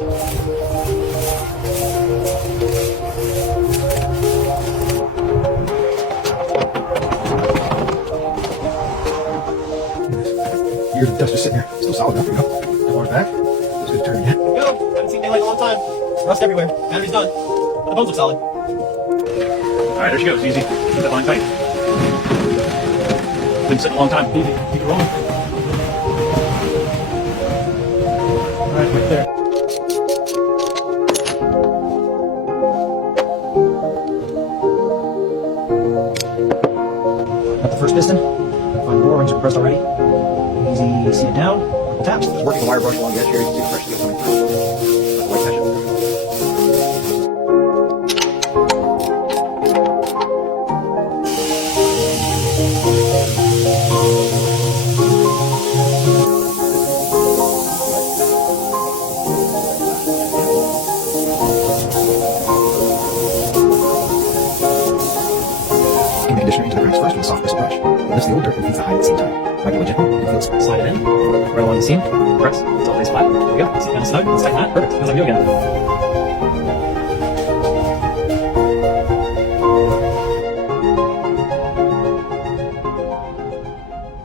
Years of dust just sitting there. Still solid enough, you know. That water's back. Let's get it turned again. Go! Haven't seen daylight in a long time. Rust everywhere. Battery's done. But the bones look solid. Alright, there she goes. Easy. Keep that line tight. Been sitting a long time. Easy. Keep it rolling. Alright, right there. Got the first piston. Find more rings are compressed already. Easy, seat it down. Taps. Just working the wire brush along the edge here. You can see the fresh steel coming through. Let the white catch it. Getting the conditioner into the cracks first with a soft bristle brush. It lifts the old dirt and feeds the hide at the same time. Might be legit. It feels Slide it in. Right along the seam. Press. It's always flat. There we go. Seat down snug. Let's tighten that. Perfect. Feels like new again.